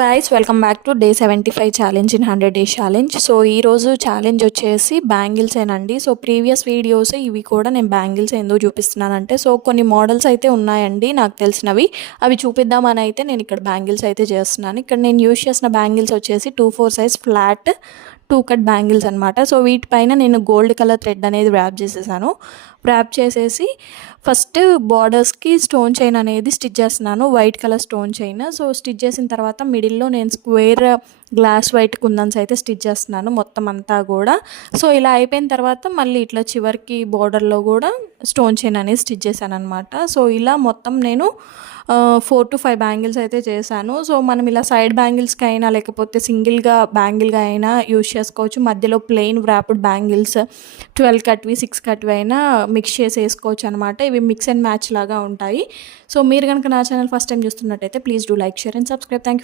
Guys welcome back to day 75 challenge in 100 days challenge. So ఈరోజు challenge వచ్చేసి bangles ఏనండి. So previous videos ఇవి కూడా నేను బ్యాంగిల్స్ ఎందుకు చూపిస్తున్నానంటే సో కొన్ని మోడల్స్ అయితే ఉన్నాయండి నాకు తెలిసినవి, అవి చూపిద్దామని అయితే నేను ఇక్కడ బ్యాంగిల్స్ అయితే చేస్తున్నాను. ఇక్కడ నేను యూజ్ చేసిన బ్యాంగిల్స్ వచ్చేసి 2/4 సైజ్ ఫ్లాట్ 2 కట్ బ్యాంగిల్స్ అనమాట. సో వీటిపైన నేను గోల్డ్ కలర్ థ్రెడ్ అనేది ర్యాప్ చేసేసాను. ర్యాప్ చేసేసి ఫస్ట్ బార్డర్స్కి స్టోన్ చైన్ అనేది స్టిచ్ చేస్తున్నాను, white colour stone chain. So stitch చేసిన తర్వాత మిడిల్లో నేను స్క్వేర్ గ్లాస్ వైట్ కుందన్స్ అయితే స్టిచ్ చేస్తున్నాను మొత్తం అంతా కూడా. సో ఇలా అయిపోయిన తర్వాత మళ్ళీ ఇట్లా చివరికి బార్డర్లో కూడా స్టోన్ చైన్ అనేది స్టిచ్ చేశాను అనమాట. సో ఇలా మొత్తం నేను 4 to 5 బ్యాంగిల్స్ అయితే చేశాను. సో మనం ఇలా సైడ్ బ్యాంగిల్స్కి అయినా లేకపోతే సింగిల్గా బ్యాంగిల్గా అయినా యూజ్ చేసుకోవచ్చు. మధ్యలో ప్లెయిన్ వ్రాప్డ్ బ్యాంగిల్స్ 12 కట్వి 6 కట్వి అయినా మిక్స్ చేసి వేసుకోవచ్చు అనమాట. ఇవి మిక్స్ అండ్ మ్యాచ్ లాగా ఉంటాయి. సో మీరు కనుక నా ఛానల్ ఫస్ట్ టైం చూస్తున్నట్టయితే please do like, share and subscribe. Thank you.